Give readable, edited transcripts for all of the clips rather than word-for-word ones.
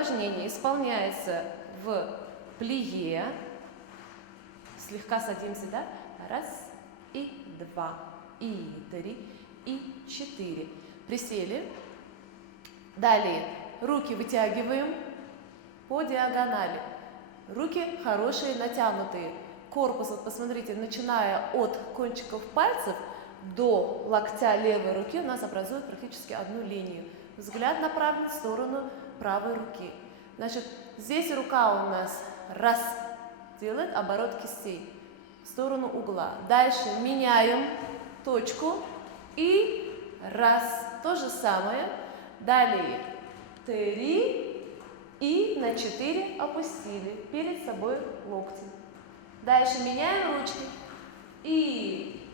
упражнение исполняется в плие. Слегка садимся, да? Раз, и два, и три, и четыре. Присели. Далее руки вытягиваем по диагонали. Руки хорошие, натянутые. Корпус, вот посмотрите, начиная от кончиков пальцев до локтя левой руки у нас образует практически одну линию. Взгляд направлен в сторону правой руки. Значит, здесь рука у нас раз, делает оборот кистей в сторону угла. Дальше меняем точку и раз. То же самое. Далее 3 и на 4 опустили перед собой локти. Дальше меняем ручки. И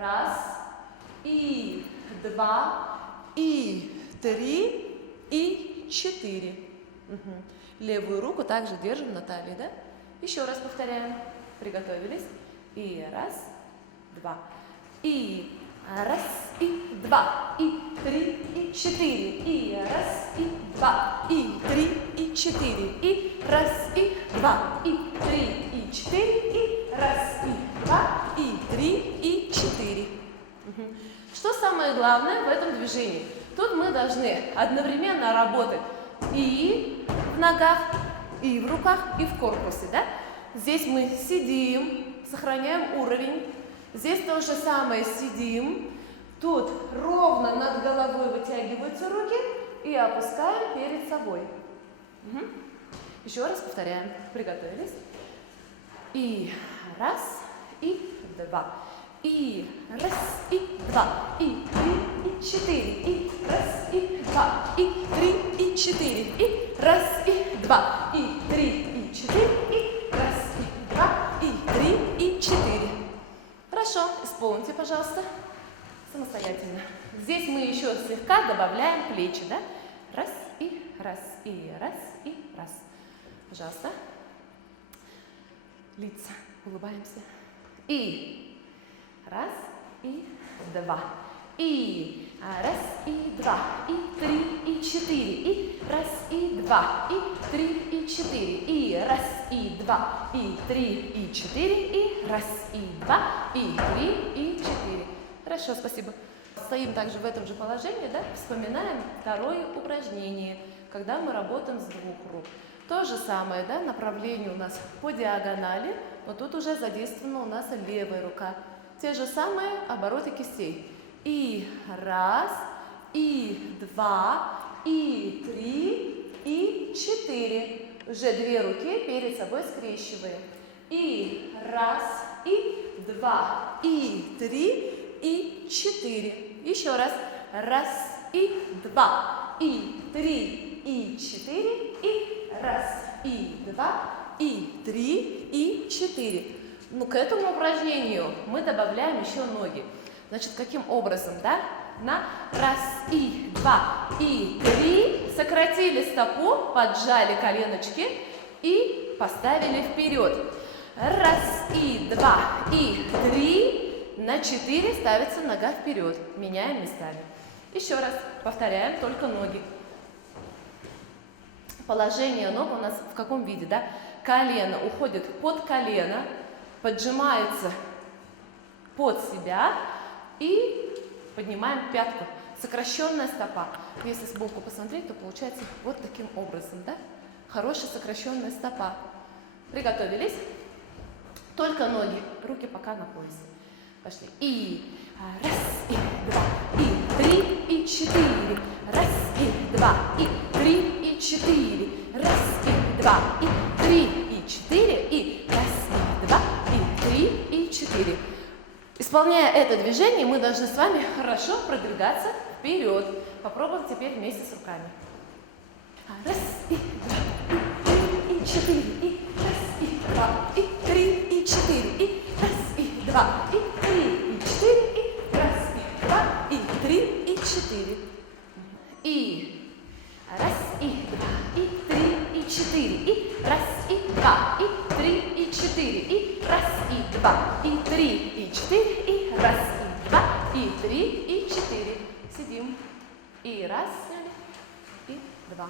раз, и два, и 3, и 4. Левую руку также держим на талии, да? Еще раз повторяем. Приготовились. И раз, два. И раз, и два, и 3, и 4. И раз, и два, и 3, и 4. И раз, и два, и 3, и 4. И раз, и два, и 3, и 4. Что самое главное в этом движении? Тут мы должны одновременно работать и в ногах, и в руках, и в корпусе, да? Здесь мы сидим, сохраняем уровень. Здесь то же самое, сидим. Тут ровно над головой вытягиваются руки и опускаем перед собой. Еще раз повторяем. Приготовились. И раз, и два. И раз, и два. И 3, и 4. И раз, и два. И 3, и 4. И раз, и два. И 3, и 4. И раз, и два. И 3, и 4. Хорошо, исполните, пожалуйста, самостоятельно. Здесь мы еще слегка добавляем плечи, да? Раз, и раз, и раз, и раз. Пожалуйста. Лица. Улыбаемся. И раз, и два. И раз, и два. И 3, и 4. И раз, и два. И 3, и 4. И раз, и два. И 3, и 4. И раз, и два. И 3, и 4. Хорошо, спасибо. Стоим также в этом же положении, да? Вспоминаем второе упражнение, когда мы работаем с двух рук. То же самое, да? Направление у нас по диагонали, но тут уже задействована у нас левая рука. Те же самые обороты кистей. И раз, и два, и 3, и 4. Уже две руки перед собой скрещиваем. И раз, и два, и 3, и 4. Еще раз. Раз, и два, и 3, и 4. И раз, и два, и 3, и 4. Ну, к этому упражнению мы добавляем еще ноги. Значит, каким образом, да? На раз, и два, и 3. Сократили стопу, поджали коленочки и поставили вперед. Раз, и два, и 3. На 4 ставится нога вперед. Меняем местами. Еще раз повторяем, только ноги. Положение ног у нас в каком виде, да? Колено уходит под колено, поджимается под себя и поднимаем пятку. Сокращенная стопа. Если сбоку посмотреть, то получается вот таким образом, да? Хорошая сокращенная стопа. Приготовились? Только ноги, руки пока на поясе. Пошли. И раз, и два, и 3, и 4. Раз, и два, и 3, и 4. Раз, и два, и 3, и 4. И раз, и два, и 3, и 4. Исполняя это движение, мы должны с вами хорошо продвигаться вперед. Попробуем теперь вместе с руками. Раз, и два, и 4. И раз, и два, и 3, и 4. И раз, и два, и 3, и 4. И раз, и два, и 3, и 4. И раз, и два, и 3, и 4. И раз, и два, и 3, и 4. И раз, и два, и 3, и 4. И раз, и два, и 3, и 4. Сидим. И раз, и два.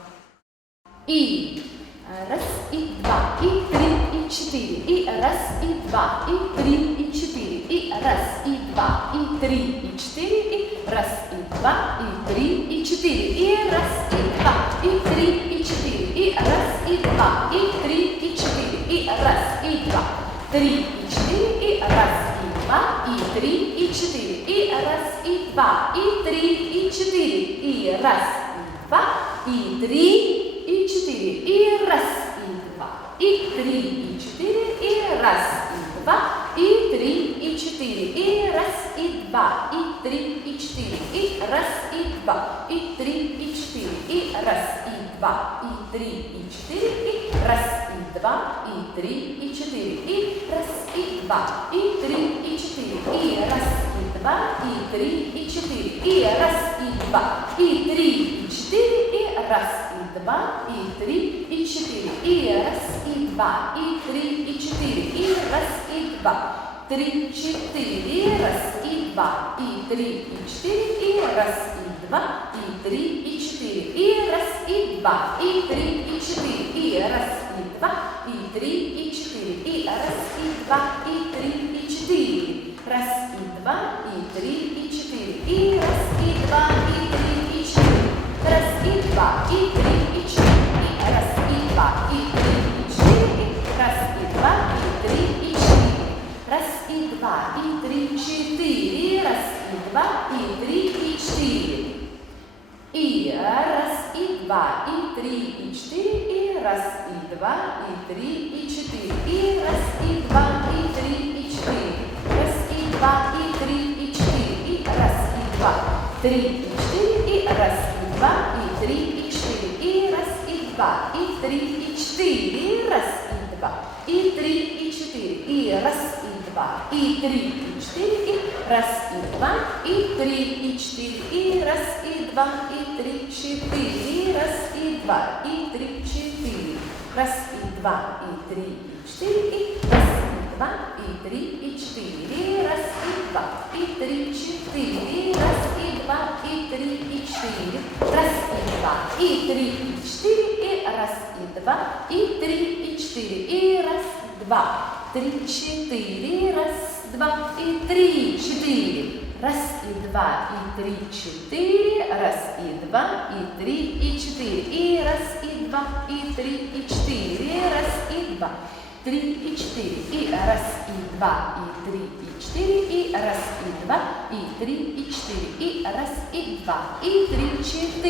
И раз, и два, и три, и четыре. И раз, и два, и три, и четыре. И раз, и два, и три, и четыре. И раз, и два, и три, и четыре. И раз, и два, и три, и четыре. И раз, и два, и три, и четыре. И раз, и два, три, и четыре. И раз, и два, и три, и четыре. И раз, и два, и три, и четыре. И раз, и два, и три, и четыре. И раз, и два, и три, и четыре. И раз, и два, и три, и четыре. И раз, и два, и три, и четыре. И раз, и два, и три, и четыре. И раз, и два, и три, и четыре. И раз, и два, и три, и четыре. И раз, и два, и три, и четыре. И раз, и два, и три, и четыре. И раз, и два, и три, и четыре. И раз, и два, и три, и четыре. И раз, и два, и три, и четыре. И раз, и два, три, четыре. И раз, и два, и три, и четыре. И раз, и два, и три, и четыре. И раз, и два, и три, и четыре. И раз, и два, и три, и четыре. И раз, и два, и три, и четыре. Раз, и два, и три, и четыре. И раз, и два, и три, и четыре. Раз, и два, и три, и четыре. И раз, и два, и три, и четыре. И раз, и два, и три, и четыре. Раз, и два, и три, четыре. Раз, и два, и три, и четыре. И раз, и два, и три, и четыре. И раз, и два, и три, и четыре. И раз, и два, и три, и четыре. Раз, и два, и три, и четыре. И раз, и два, три, и четыре. И раз, и два, и три, и четыре. И раз, и два, и три, и четыре. И раз, и два, и три, и четыре. И раз, и два, и три, и четыре. И раз, и два, и три, и четыре. И раз, и два, и три, четыре. И раз, и два, и три, четыре. Раз, и два, и три, и четыре. И раз, и два, и три, и четыре. И раз, и два, и три, четыре. И раз, и два, и три, и четыре. Раз, и два, и три, и четыре. И раз, и два, и три, и четыре. И раз, два, три, четыре. Раз, два, и три, четыре. Раз, и два, и три, четыре. Раз, и два, и три, и четыре. И раз, и два, и три, и четыре. Раз, и два, три, и четыре. И раз, и два, и три, и четыре. И раз, и два, и три, и четыре. И раз, и два, и три, четыре.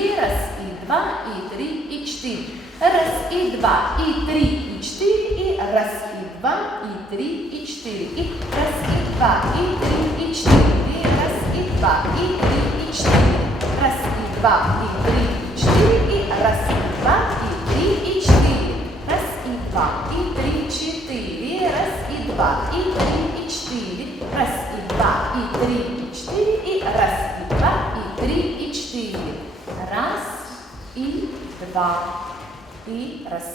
Раз, и два, и три, и четыре. Раз, и два, и три, и четыре. И раз, и два, и три, и четыре. И раз, и два, и три, и четыре. И раз, и два, и три, и четыре. Раз, и два, и три, и четыре. И раз, и два, и три, и четыре. Раз, и два, и три, четыре. Раз, и два, и три, и четыре. Раз, и два, и три, и четыре. И раз, и два, и три, и четыре. Раз, и два, и раз.